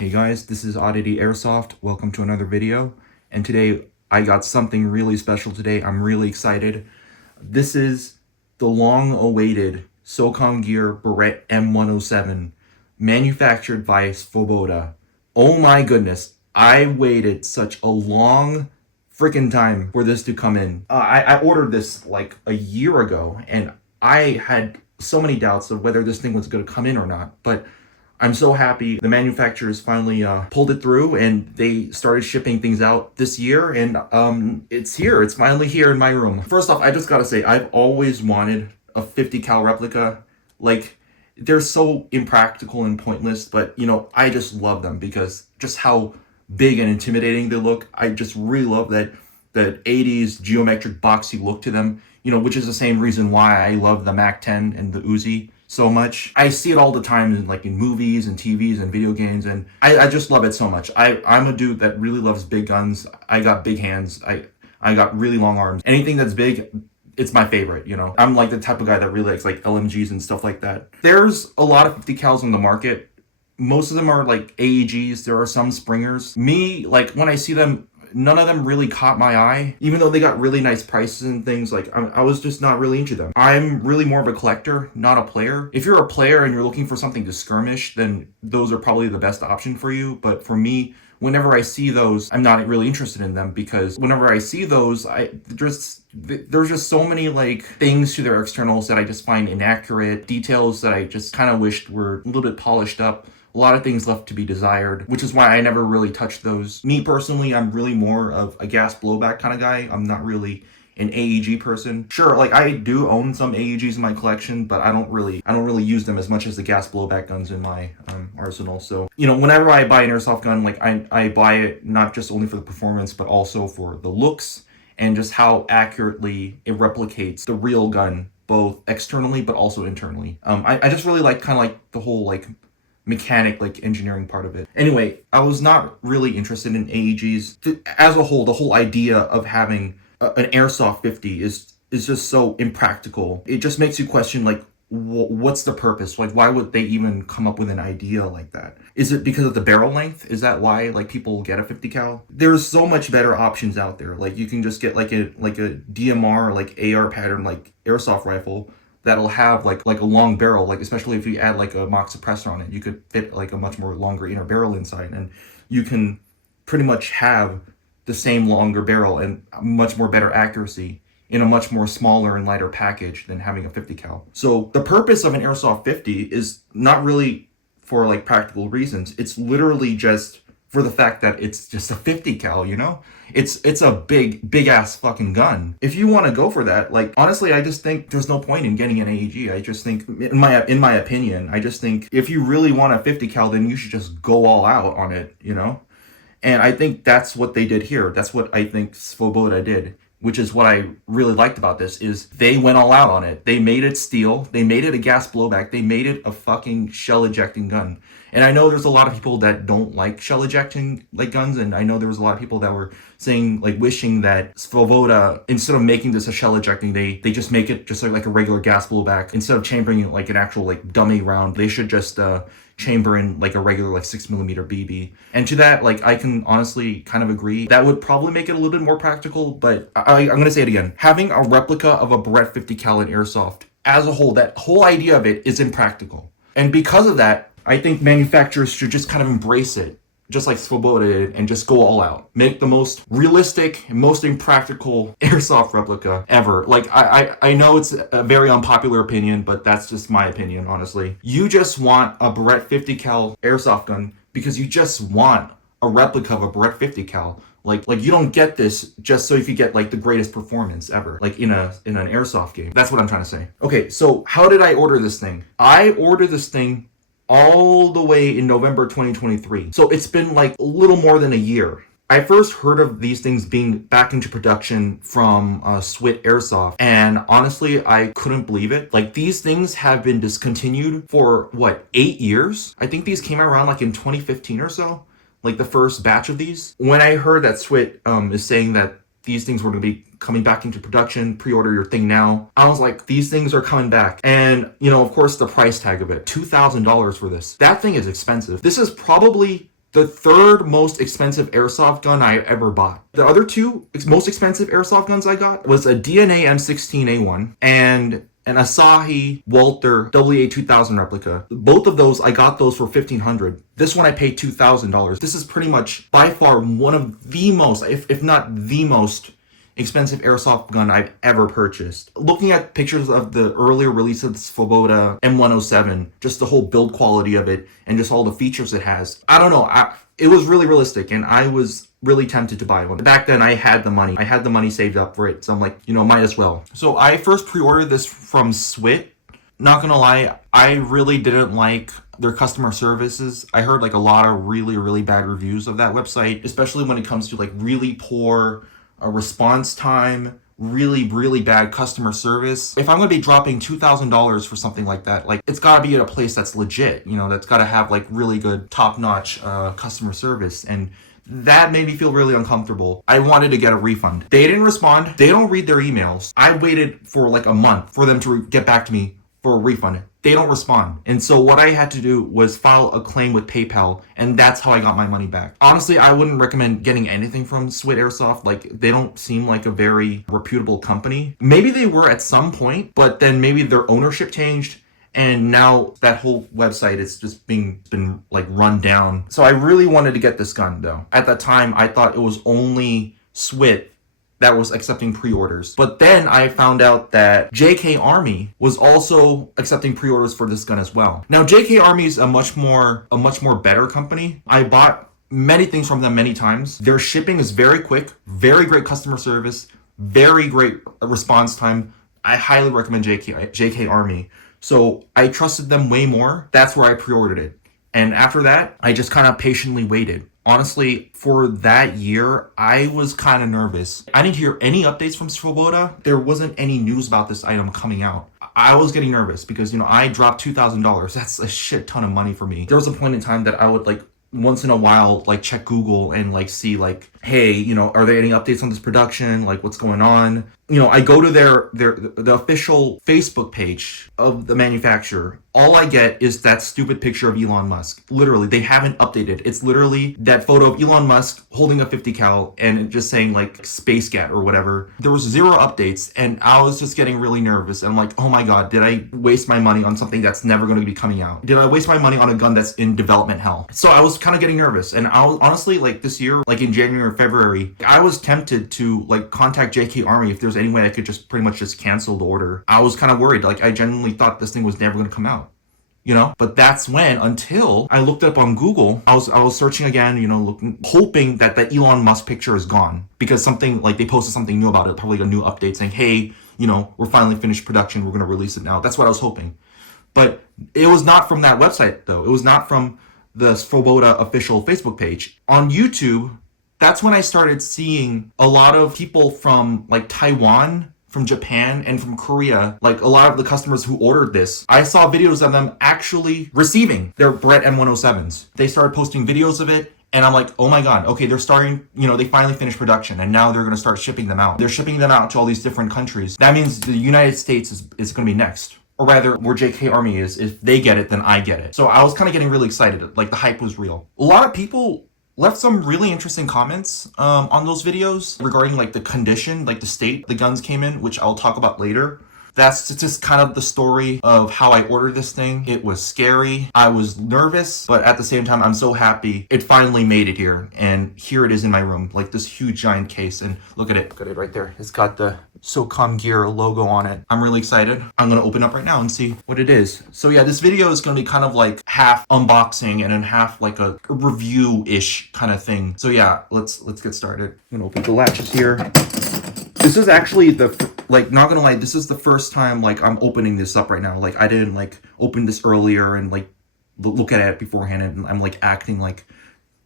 Hey guys, this is Oddity Airsoft. Welcome to another video. And today I got something really special today. I'm really excited. This is the long-awaited SOCOM GEAR Barrett M107 manufactured by Svoboda. Oh my goodness, I waited such a long freaking time for this to come in. I ordered this like a year ago and I had so many doubts of whether this thing was going to come in or not, but I'm so happy the manufacturers finally pulled it through and they started shipping things out this year, and it's here. It's finally here in my room. First off, I just gotta say, I've always wanted a 50 cal replica. Like, they're so impractical and pointless, but I just love them because just how big and intimidating they look. I just really love that 80s geometric boxy look to them, which is the same reason why I love the Mac 10 and the Uzi so much. I see it all the time in movies and TVs and video games, and I just love it so much. I'm a dude that really loves big guns. I got big hands. I got really long arms. Anything that's big, it's my favorite, I'm like the type of guy that really likes like LMGs and stuff like that. There's a lot of 50 cals on the market. Most of them are like AEGs. There are some Springers. Me, like when I see them, none of them really caught my eye, even though they got really nice prices and things. Like I was just not really into them. I'm really more of a collector, not a player. If you're a player and you're looking for something to skirmish, then those are probably the best option for you. But for me, whenever I see those, I'm not really interested in them, because whenever I see those, there's just so many like things to their externals that I just find inaccurate, details that I just kind of wished were a little bit polished up. A lot of things left to be desired, which is why I never really touched those. Me personally, I'm really more of a gas blowback kind of guy. I'm not really an AEG person. Sure, like I do own some AEGs in my collection, but I don't really use them as much as the gas blowback guns in my arsenal. So, whenever I buy an airsoft gun, like I buy it not just only for the performance, but also for the looks and just how accurately it replicates the real gun, both externally but also internally. I just really like kind of like the whole like mechanic, like engineering part of it. Anyway, I was not really interested in AEGs. As a whole, the whole idea of having an Airsoft 50 is just so impractical. It just makes you question, like, what's the purpose? Like, why would they even come up with an idea like that? Is it because of the barrel length? Is that why like people get a 50 cal? There's so much better options out there. Like you can just get like a DMR, like AR pattern, like airsoft rifle that'll have like a long barrel, like especially if you add like a mock suppressor on it, you could fit like a much more longer inner barrel inside, and you can pretty much have the same longer barrel and much more better accuracy in a much more smaller and lighter package than having a 50 cal. So the purpose of an Airsoft 50 is not really for like practical reasons. It's literally just for the fact that it's just a 50 cal, It's a big ass fucking gun. If you want to go for that, like honestly, I just think there's no point in getting an AEG. I just think, in my opinion, I just think if you really want a 50 cal, then you should just go all out on it, And I think that's what they did here. That's what I think Svoboda did, which is what I really liked about this, is they went all out on it. They made it steel. They made it a gas blowback. They made it a fucking shell ejecting gun. And I know there's a lot of people that don't like shell ejecting like guns, and I know there was a lot of people that were saying, like, wishing that Svoboda, instead of making this a shell ejecting, they just make it just like a regular gas blowback. Instead of chambering it like an actual like dummy round, they should just chamber in like a regular like 6mm BB. And to that, like, I can honestly kind of agree. That would probably make it a little bit more practical, but I'm gonna say it again. Having a replica of a Barrett 50 cal in airsoft as a whole, that whole idea of it is impractical. And because of that, I think manufacturers should just kind of embrace it, just like Svoboda did, and just go all out. Make the most realistic, most impractical airsoft replica ever. Like, I know it's a very unpopular opinion, but that's just my opinion, honestly. You just want a Barrett 50 cal airsoft gun because you just want a replica of a Barrett 50 cal. Like you don't get this just so you could get like the greatest performance ever, like in an airsoft game. That's what I'm trying to say. Okay, so how did I order this thing? I ordered this thing all the way in November 2023. So it's been like a little more than a year. I first heard of these things being back into production from SWIT Airsoft, and honestly, I couldn't believe it. Like, these things have been discontinued for, 8 years? I think these came around like in 2015 or so, like the first batch of these. When I heard that SWIT is saying that these things were going to be coming back into production, pre-order your thing now, I was like, these things are coming back. And, of course, the price tag of it, $2,000 for this. That thing is expensive. This is probably the third most expensive airsoft gun I ever bought. The other two most expensive airsoft guns I got was a DNA M16A1 and an Asahi Walther WA2000 replica. Both of those, I got those for $1,500. This one I paid $2,000. This is pretty much by far one of the most, if not the most expensive airsoft gun I've ever purchased. Looking at pictures of the earlier release of the Svoboda M107, just the whole build quality of it and just all the features it has, I don't know, it was really realistic and I was really tempted to buy one. Back then I had the money. I had the money saved up for it, so I'm like, might as well. So I first pre-ordered this from SWIT. Not gonna lie, I really didn't like their customer services. I heard like a lot of really, really bad reviews of that website, especially when it comes to like really poor response time, really, really bad customer service. If I'm gonna be dropping $2,000 for something like that, like it's gotta be at a place that's legit, that's gotta have like really good top-notch customer service. And that made me feel really uncomfortable. I wanted to get a refund. They didn't respond. They don't read their emails. I waited for like a month for them to get back to me for a refund. They don't respond. And so what I had to do was file a claim with PayPal, and that's how I got my money back. Honestly, I wouldn't recommend getting anything from SWIT Airsoft. Like, they don't seem like a very reputable company. Maybe they were at some point, but then maybe their ownership changed, and now that whole website is just been like run down. So I really wanted to get this gun though. At that time, I thought it was only SWIT that was accepting pre-orders. But then I found out that JK Army was also accepting pre-orders for this gun as well. Now JK Army is a much more better company. I bought many things from them many times. Their shipping is very quick, very great customer service, very great response time. I highly recommend JK Army. So I trusted them way more. That's where I pre-ordered it. And after that, I just kind of patiently waited. Honestly, for that year, I was kind of nervous. I didn't hear any updates from Svoboda. There wasn't any news about this item coming out. I was getting nervous because, I dropped $2,000. That's a shit ton of money for me. There was a point in time that I would like once in a while like check Google and like see like, hey, are there any updates on this production? Like what's going on? I go to the official Facebook page of the manufacturer. All I get is that stupid picture of Elon Musk. Literally, they haven't updated. It's literally that photo of Elon Musk holding a 50 cal and just saying like Space Gat or whatever. There was 0 updates and I was just getting really nervous. I'm like, oh my God, did I waste my money on something that's never going to be coming out? Did I waste my money on a gun that's in development hell? So I was kind of getting nervous. And I was honestly like this year, like in January or February, I was tempted to like contact JK Army if there's any way I could just pretty much just cancel the order. I was kind of worried. Like I genuinely thought this thing was never going to come out. But that's when, until I looked it up on Google, I was searching again, looking, hoping that the Elon Musk picture is gone because something like they posted something new about it, probably a new update saying, hey, we're finally finished production. We're going to release it now. That's what I was hoping. But it was not from that website though. It was not from the Svoboda official Facebook page. On YouTube, that's when I started seeing a lot of people from like Taiwan, from Japan, and from Korea, like a lot of the customers who ordered this. I saw videos of them actually receiving their Barrett M107s. They started posting videos of it, and I'm like, oh my God, okay, they're starting, they finally finished production, and now they're gonna start shipping them out. They're shipping them out to all these different countries. That means the United States is gonna be next. Or rather, where JK Army is, if they get it, then I get it. So I was kind of getting really excited, like the hype was real. A lot of people left some really interesting comments on those videos regarding like the condition, like the state the guns came in, which I'll talk about later. That's just kind of the story of how I ordered this thing. It was scary. I was nervous, but at the same time, I'm so happy it finally made it here. And here it is in my room, like this huge giant case. And look at it. Look at it right there. It's got the SOCOM GEAR logo on it. I'm really excited. I'm going to open up right now and see what it is. So yeah, this video is going to be kind of like half unboxing and then half like a review-ish kind of thing. So yeah, let's get started. I'm going to open the latches here. This is actually not gonna lie, this is the first time like I'm opening this up right now. Like I didn't like open this earlier and like look at it beforehand, and I'm like acting like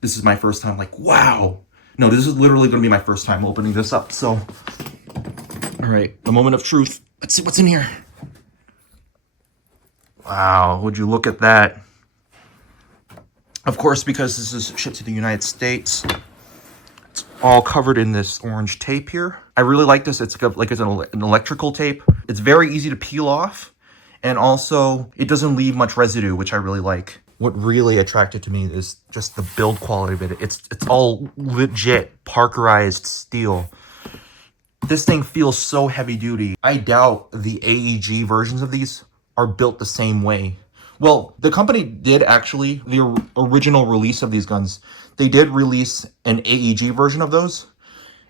this is my first time, like wow. No, this is literally gonna be my first time opening this up. So all right, the moment of truth. Let's see what's in here. Wow, would you look at that? Of course, because this is shipped to the United States, it's all covered in this orange tape here. I really like this. It's like it's an electrical tape. It's very easy to peel off, and also it doesn't leave much residue, which I really like. what really attracted to me is just the build quality of it. It's all legit parkerized steel. This thing feels so heavy duty. I doubt the AEG versions of these are built the same way. Well, the company did actually, the original release of these guns, they did release an AEG version of those.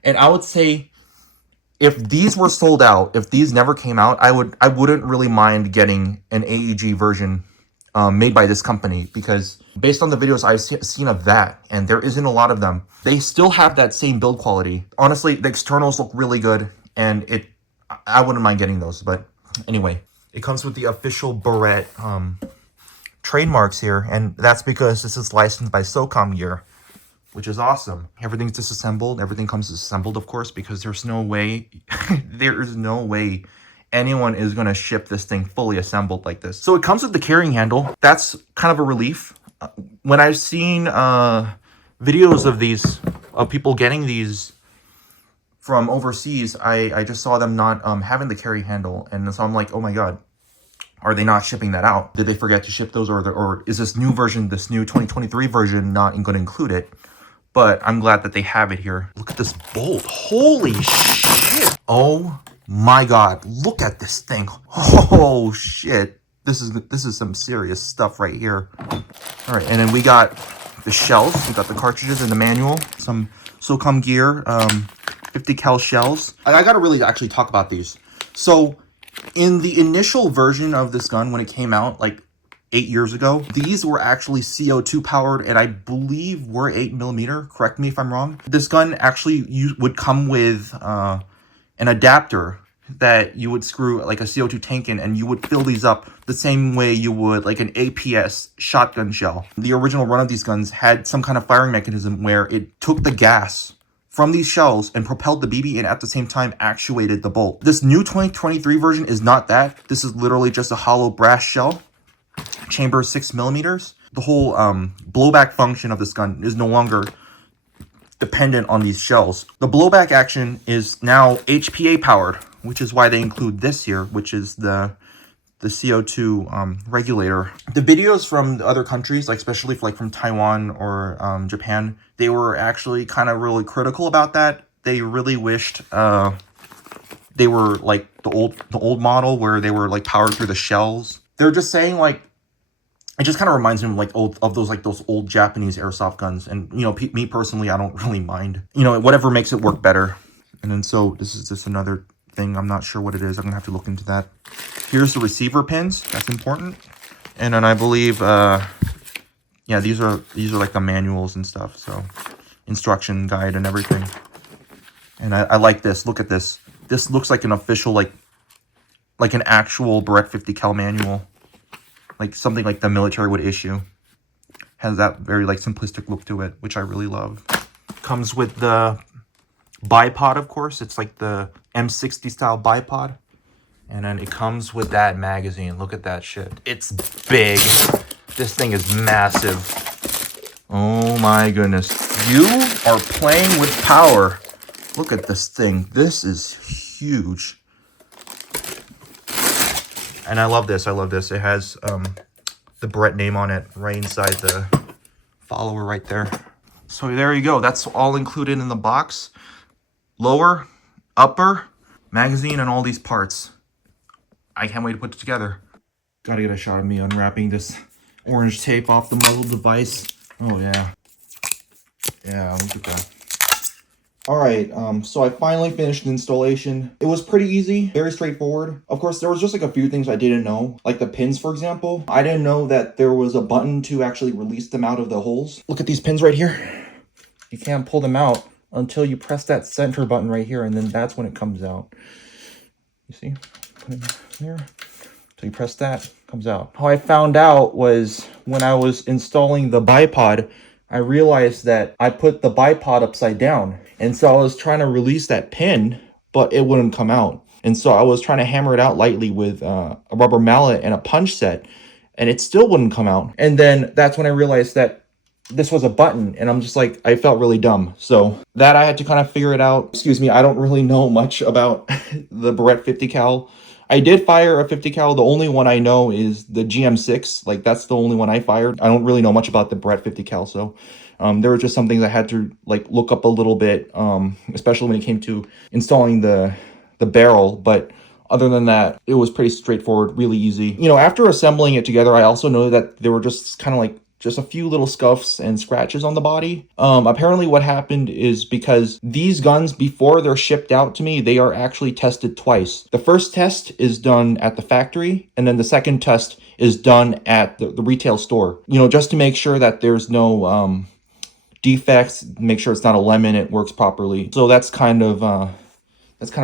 And I would say if these were sold out, if these never came out, I wouldn't really mind getting an AEG version made by this company, because based on the videos I've seen of that, and there isn't a lot of them, they still have that same build quality. Honestly, the externals look really good, and I wouldn't mind getting those. But anyway, it comes with the official Barrett trademarks here, and that's because this is licensed by SOCOM GEAR, which is awesome. Everything's disassembled. Everything comes disassembled, of course, because there's no way, there is no way anyone is going to ship this thing fully assembled like this. So it comes with the carrying handle. That's kind of a relief. When I've seen videos of these, of people getting these from overseas, I just saw them not having the carry handle. And so I'm like, oh my God, are they not shipping that out? Did they forget to ship those, or is this new version, this new 2023 version not going to include it? But I'm glad that they have it here. Look at this bolt. Holy shit. Oh my God. Look at this thing. Oh shit. This is some serious stuff right here. All right, and then we got the shells. We got the cartridges and the manual. Some SOCOM GEAR 50 cal shells. I gotta really actually talk about these. So in the initial version of this gun, when it came out like 8 years ago, these were actually CO2 powered, and I believe were 8mm. Correct me if I'm wrong. This gun actually would come with an adapter that you would screw like a CO2 tank in, and you would fill these up the same way you would like an APS shotgun shell. The original run of these guns had some kind of firing mechanism where it took the gas from these shells and propelled the BB and at the same time actuated the bolt. This new 2023 version is not that. This is literally just a hollow brass shell, chamber 6mm. The whole blowback function of this gun is no longer dependent on these shells. The blowback action is now HPA powered, which is why they include this here, which is the CO2 regulator. The videos from the other countries, like especially from Taiwan or Japan, they were actually kind of really critical about that. They really wished they were like the old model where they were like powered through the shells. They're just saying like, it just kind of reminds me of those old Japanese airsoft guns. And you know, me personally, I don't really mind. You know, whatever makes it work better. And then so this is just another thing. I'm not sure what it is. I'm gonna have to look into that. Here's the receiver pins. That's important. And then I believe, yeah, these are like the manuals and stuff. So instruction guide and everything. And I like this. Look at this. This looks like an official, like an actual Barrett 50 cal manual. Like something like the military would issue. Has that very like simplistic look to it, which I really love. Comes with the bipod, of course. It's like the M60 style bipod. And then it comes with that magazine. Look at that shit. It's big. This thing is massive. Oh my goodness. You are playing with power. Look at this thing. This is huge. And I love this. I love this. It has the Barrett name on it right inside the follower right there. So there you go. That's all included in the box. Lower, upper, magazine, and all these parts. I can't wait to put it together. Gotta get a shot of me unwrapping this orange tape off the muzzle device. Oh yeah. Yeah, look at that. Alright, so I finally finished the installation. It was pretty easy, very straightforward. Of course, there was just like a few things I didn't know, like the pins, for example. I didn't know that there was a button to actually release them out of the holes. Look at these pins right here. You can't pull them out until you press that center button right here, and then that's when it comes out. You see? Put it there. So you press that, it comes out. How I found out was when I was installing the bipod, I realized that I put the bipod upside down. And so I was trying to release that pin, but it wouldn't come out. And so I was trying to hammer it out lightly with a rubber mallet and a punch set, and it still wouldn't come out. And then that's when I realized that this was a button, and I'm just like, I felt really dumb. So that I had to kind of figure it out. Excuse me, I don't really know much about the Barrett 50 cal I did fire a 50 cal. The only one I know is the GM6. Like, that's the only one I fired. I don't really know much about the Barrett 50 cal, so there were just some things I had to like look up a little bit, especially when it came to installing the barrel. But other than that, it was pretty straightforward, really easy. You know, after assembling it together, I also know that there were just kind of like just a few little scuffs and scratches on the body. Apparently what happened is because these guns, before they're shipped out to me, they are actually tested twice. The first test is done at the factory, and then the second test is done at the retail store. You know, just to make sure that there's no defects, make sure it's not a lemon, it works properly. So that's kind of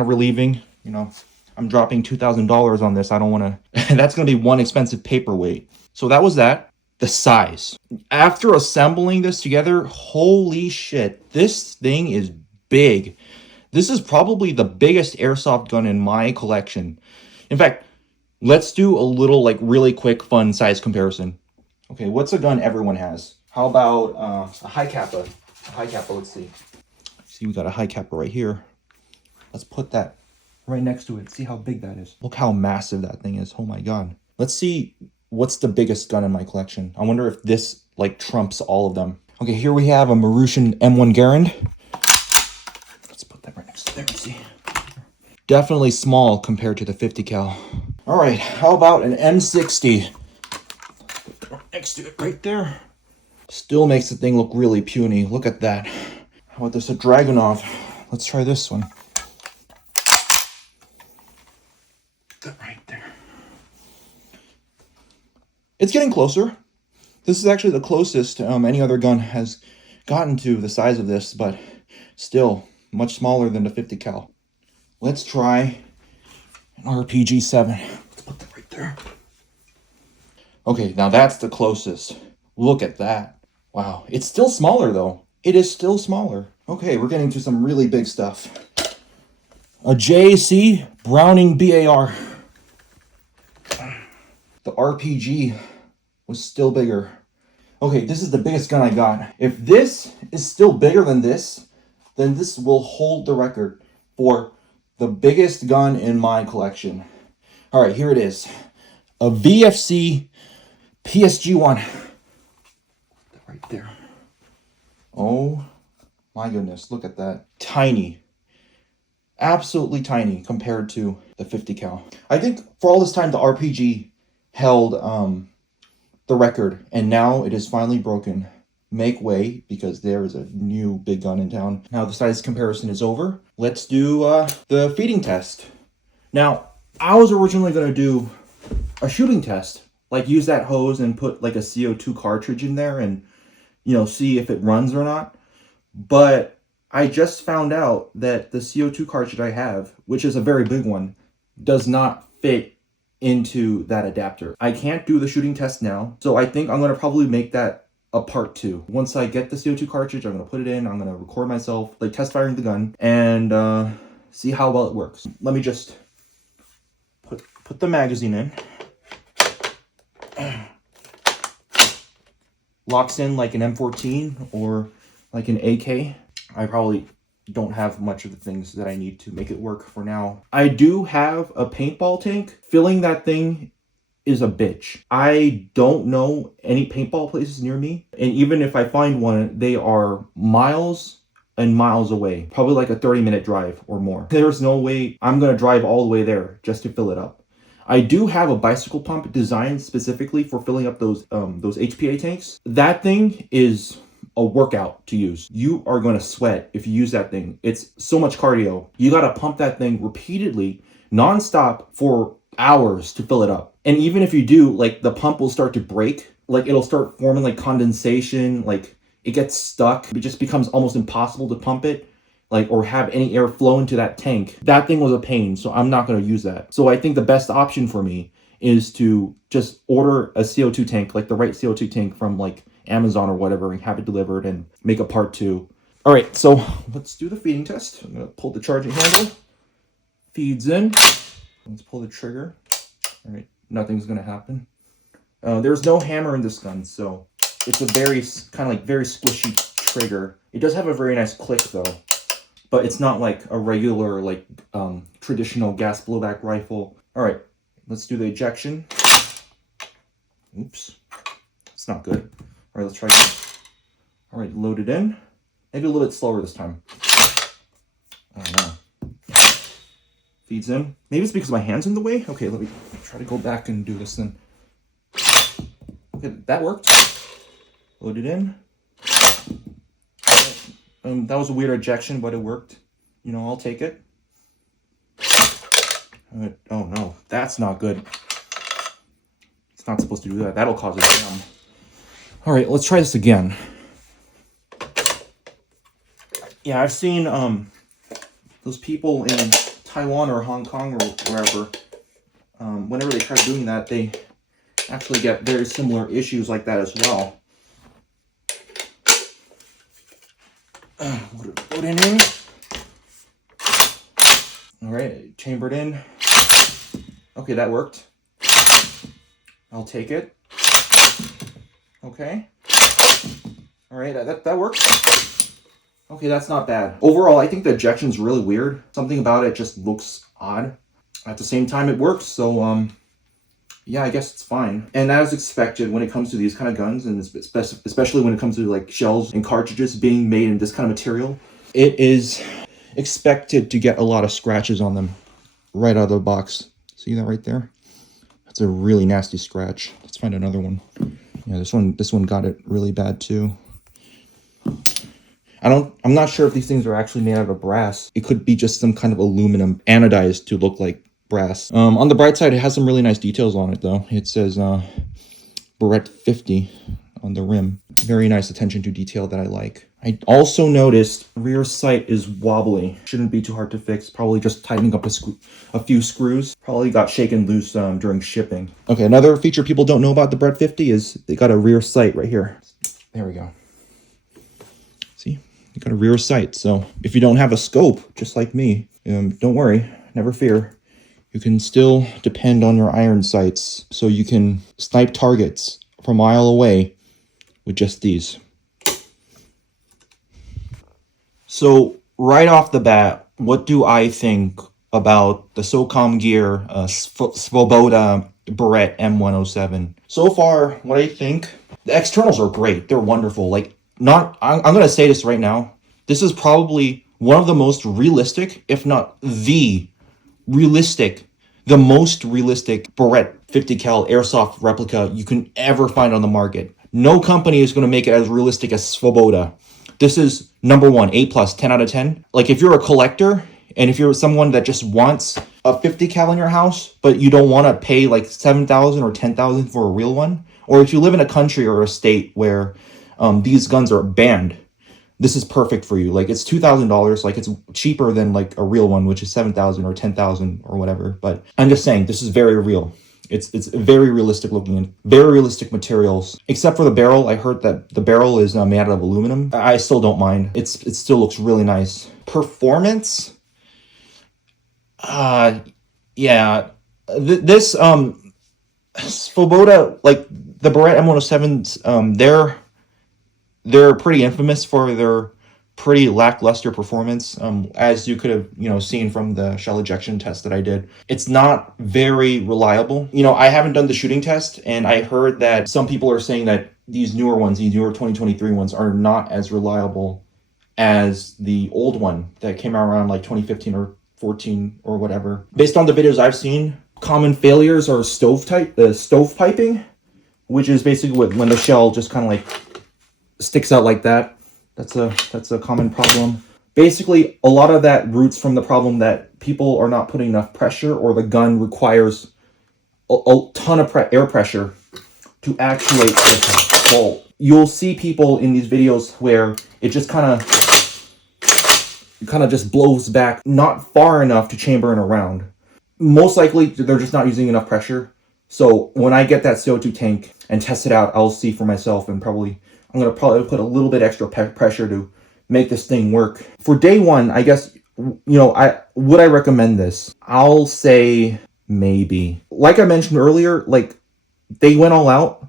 relieving. You know, I'm dropping $2,000 on this. I don't want to, that's going to be one expensive paperweight. So that was that. The size. After assembling this together, holy shit, this thing is big. This is probably the biggest airsoft gun in my collection. In fact, let's do a little like really quick fun size comparison. Okay, what's a gun everyone has? How about a high kappa? A high kappa, let's see. See, we got a high kappa right here. Let's put that right next to it. See how big that is. Look how massive that thing is. Oh my god. Let's see what's the biggest gun in my collection. I wonder if this like trumps all of them. Okay, here we have a Marussian M1 Garand. Let's put that right next to there. See, definitely small compared to the 50 cal. All right, how about an M60? Next to it right there. Still makes the thing look really puny. Look at that. How about this, a Dragunov? Let's try this one. That right there. It's getting closer. This is actually the closest any other gun has gotten to the size of this, but still much smaller than the 50 cal. Let's try an RPG-7. Let's put that right there. Okay, now that's the closest. Look at that. Wow, it's still smaller though. It is still smaller. Okay, we're getting to some really big stuff. A JC Browning BAR. The RPG was still bigger. Okay, this is the biggest gun I got. If this is still bigger than this, then this will hold the record for the biggest gun in my collection. All right, here it is. A VFC PSG-1. Right there. Oh my goodness, look at that. Tiny. Absolutely tiny compared to the 50 cal. I think for all this time the RPG held the record, and now it is finally broken. Make way, because there is a new big gun in town. Now the size comparison is over. Let's do the feeding test. Now, I was originally going to do a shooting test, like use that hose and put like a CO2 cartridge in there and, you know, see if it runs or not. But I just found out that the CO2 cartridge I have, which is a very big one, does not fit into that adapter. I can't do the shooting test now, so I think I'm going to probably make that a part 2. Once I get the CO2 cartridge, I'm going to put it in, I'm going to record myself like test firing the gun and see how well it works. Let me just put the magazine in. Locks in like an M14 or like an AK. I probably don't have much of the things that I need to make it work for now. I do have a paintball tank. Filling that thing is a bitch. I don't know any paintball places near me. And even if I find one, they are miles and miles away. Probably like a 30-minute drive or more. There's no way I'm going to drive all the way there just to fill it up. I do have a bicycle pump designed specifically for filling up those HPA tanks. That thing is a workout to use. You are going to sweat if you use that thing. It's so much cardio. You got to pump that thing repeatedly, nonstop for hours to fill it up. And even if you do, like the pump will start to break. Like it'll start forming like condensation, like it gets stuck. It just becomes almost impossible to pump it, like, or have any air flow into that tank. That thing was a pain, so I'm not going to use that. So I think the best option for me is to just order a CO2 tank, like the right CO2 tank from like Amazon or whatever, and have it delivered and make a part 2. All right, so let's do the feeding test. I'm going to pull the charging handle. Feeds in. Let's pull the trigger. All right, nothing's going to happen. There's no hammer in this gun, so it's a very kind of like very squishy trigger. It does have a very nice click though, but it's not like a regular like traditional gas blowback rifle. All right, let's do the ejection. Oops, it's not good. All right, let's try again. All right, load it in. Maybe a little bit slower this time. I don't know. Feeds in. Maybe it's because my hand's in the way. Okay, let me try to go back and do this then. Okay, that worked. Load it in. That was a weird ejection, but it worked. You know, I'll take it. Oh no, that's not good. It's not supposed to do that. That'll cause a jam. All right, let's try this again. Yeah, I've seen those people in Taiwan or Hong Kong or wherever, whenever they try doing that, they actually get very similar issues like that as well. Load in here. All right, chambered in. Okay, that worked. I'll take it. Okay. All right, that worked. Okay, that's not bad. Overall, I think the ejection's really weird. Something about it just looks odd. At the same time, it works, so yeah, I guess it's fine. And as expected, when it comes to these kind of guns, and especially when it comes to like shells and cartridges being made in this kind of material, it is expected to get a lot of scratches on them right out of the box. See that right there? That's a really nasty scratch. Let's find another one. Yeah, this one got it really bad too. I'm not sure if these things are actually made out of brass. It could be just some kind of aluminum anodized to look like brass. On the bright side, it has some really nice details on it though. It says Barrett 50 on the rim. Very nice attention to detail that I like. I also noticed rear sight is wobbly. Shouldn't be too hard to fix. Probably just tightening up a few screws. Probably got shaken loose during shipping. Okay, another feature people don't know about the Barrett 50 is they got a rear sight right here. There we go. See? You got a rear sight. So if you don't have a scope, just like me, don't worry, never fear. You can still depend on your iron sights so you can snipe targets from a mile away with just these. So right off the bat, what do I think about the SOCOM GEAR Svoboda Barrett M107? So far, what I think, the externals are great. They're wonderful. Like, I'm going to say this right now. This is probably one of the most realistic, if not the most realistic Barrett 50 cal airsoft replica you can ever find on the market. No company is going to make it as realistic as Svoboda. This is number one, A+, 10 out of 10. Like if you're a collector and if you're someone that just wants a 50 cal in your house, but you don't want to pay like $7,000 or $10,000 for a real one, or if you live in a country or a state where these guns are banned, this is perfect for you. Like it's $2,000, like it's cheaper than like a real one, which is $7,000 or $10,000 or whatever. But I'm just saying, this is very real. It's very realistic looking and very realistic materials. Except for the barrel, I heard that the barrel is made out of aluminum. I still don't mind. It still looks really nice. Performance, yeah. This Svoboda, like the Barrett M107s, they're pretty infamous for their pretty lackluster performance, as you could have seen from the shell ejection test that I did. It's not very reliable. I haven't done the shooting test, and I heard that some people are saying that these newer 2023 ones are not as reliable as the old one that came out around like 2015 or 14 or whatever. Based on the videos I've seen, common failures are stovepiping, which is basically when the shell just kind of like sticks out like that. That's a common problem. Basically, a lot of that roots from the problem that people are not putting enough pressure, or the gun requires a ton of air pressure to actuate the bolt. You'll see people in these videos where it just kind of just blows back, not far enough to chamber in a round. Most likely, they're just not using enough pressure. So when I get that CO2 tank and test it out, I'll see for myself, and I'm going to probably put a little bit extra pressure to make this thing work. For day one, I guess, would I recommend this? I'll say maybe. Like I mentioned earlier, like they went all out.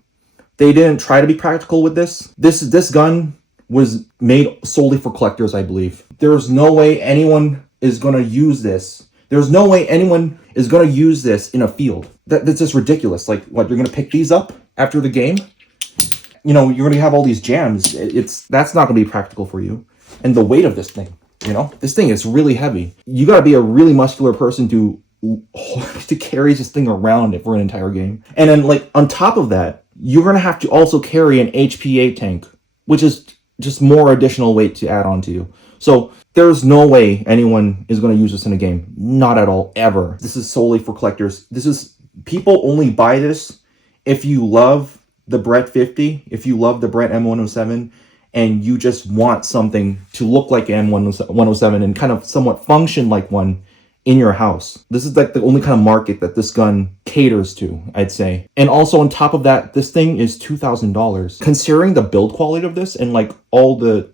They didn't try to be practical with this. This gun was made solely for collectors, I believe. There's no way anyone is going to use this. There's no way anyone is going to use this in a field. That's just ridiculous. Like, what, you're going to pick these up after the game? You know, you're going to have all these jams. That's not going to be practical for you. And the weight of this thing, you know, this thing is really heavy. You got to be a really muscular person to carry this thing around for an entire game. And then, like, on top of that, you're going to have to also carry an HPA tank, which is just more additional weight to add on to you. So there's no way anyone is going to use this in a game. Not at all, ever. This is solely for collectors. People only buy this if you love the Barrett 50, if you love the Barrett M107, and you just want something to look like an M107 and kind of somewhat function like one in your house. This is like the only kind of market that this gun caters to, I'd say. And also on top of that, this thing is $2,000. Considering the build quality of this and like all the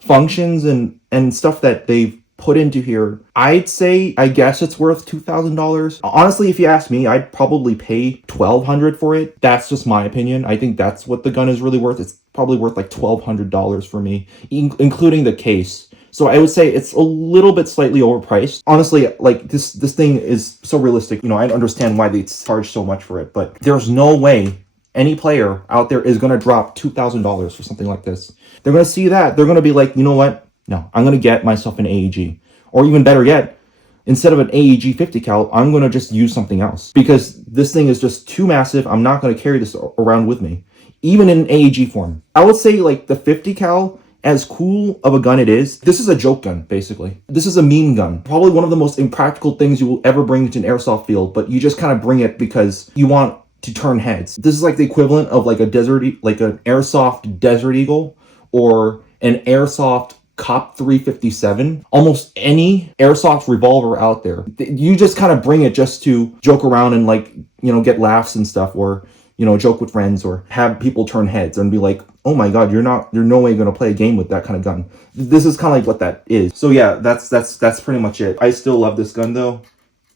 functions and stuff that they've put into here, I guess it's worth $2,000. Honestly, if you ask me, I'd probably pay $1,200 for it. That's just my opinion. I think that's what the gun is really worth. It's probably worth like $1,200 for me, including the case. So I would say it's a little bit slightly overpriced. Honestly, like this thing is so realistic. You know, I understand why they charge so much for it, but there's no way any player out there is going to drop $2,000 for something like this. They're going to see that. They're going to be like, you know what? No, I'm going to get myself an AEG. Or even better yet, instead of an AEG 50 cal, I'm going to just use something else. Because this thing is just too massive. I'm not going to carry this around with me. Even in AEG form. I would say like the 50 cal, as cool of a gun it is, this is a joke gun, basically. This is a meme gun. Probably one of the most impractical things you will ever bring to an airsoft field, but you just kind of bring it because you want to turn heads. This is like the equivalent of like an airsoft Desert Eagle or an airsoft Cop 357. Almost any airsoft revolver out there, you just kind of bring it just to joke around and, like, you know, get laughs and stuff, or, you know, joke with friends or have people turn heads and be like, oh my god, you're no way going to play a game with that kind of gun. This is kind of like what that is. So yeah, that's pretty much it. I still love this gun though.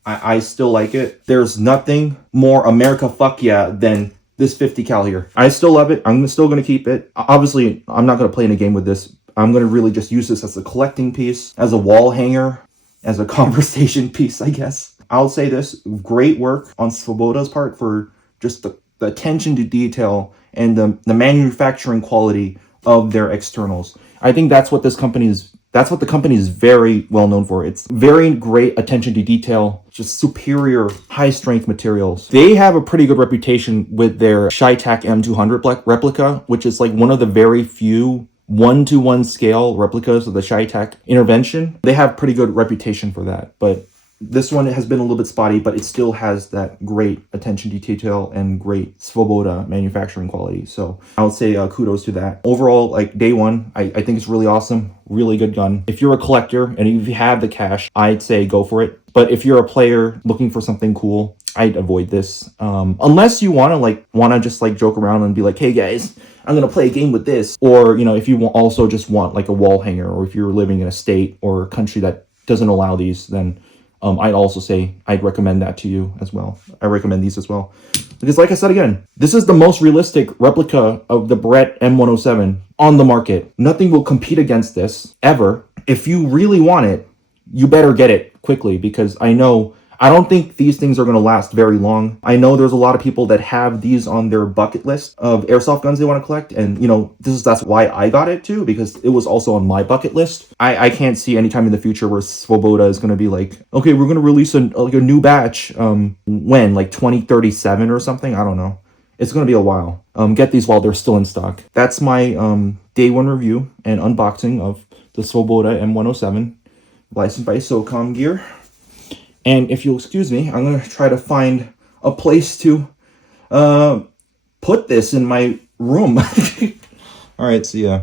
I still like it. There's nothing more America fuck yeah than this 50 cal here. I still love it. I'm still going to keep it. Obviously, I'm not going to play in a game with this. I'm going to really just use this as a collecting piece, as a wall hanger, as a conversation piece, I guess. I'll say this, great work on Svoboda's part for just the attention to detail and the manufacturing quality of their externals. I think that's what the company is very well known for. It's very great attention to detail, just superior high strength materials. They have a pretty good reputation with their SHITAC M200 replica, which is like one of the very few 1-to-1 scale replicas of the SHITAC intervention. They have pretty good reputation for that, but this one has been a little bit spotty, but it still has that great attention to detail and great Svoboda manufacturing quality. So I would say kudos to that. Overall, like day one, I think it's really awesome. Really good gun. If you're a collector and if you have the cash, I'd say go for it. But if you're a player looking for something cool, I'd avoid this. Unless you want to just like joke around and be like, hey guys, I'm going to play a game with this. Or, you know, if you also just want like a wall hanger, or if you're living in a state or a country that doesn't allow these, then I'd also say I'd recommend that to you as well. I recommend these as well. Because like I said again, this is the most realistic replica of the Barrett M107 on the market. Nothing will compete against this, ever. If you really want it, you better get it quickly, because I don't think these things are going to last very long. I know there's a lot of people that have these on their bucket list of airsoft guns they want to collect. And, you know, that's why I got it too, because it was also on my bucket list. I can't see any time in the future where Svoboda is going to be like, okay, we're going to release a new batch. When? Like 2037 or something? I don't know. It's going to be a while. Get these while they're still in stock. That's my day one review and unboxing of the Svoboda M107, licensed by SOCOM GEAR. And if you'll excuse me, I'm going to try to find a place to put this in my room. All right, see ya.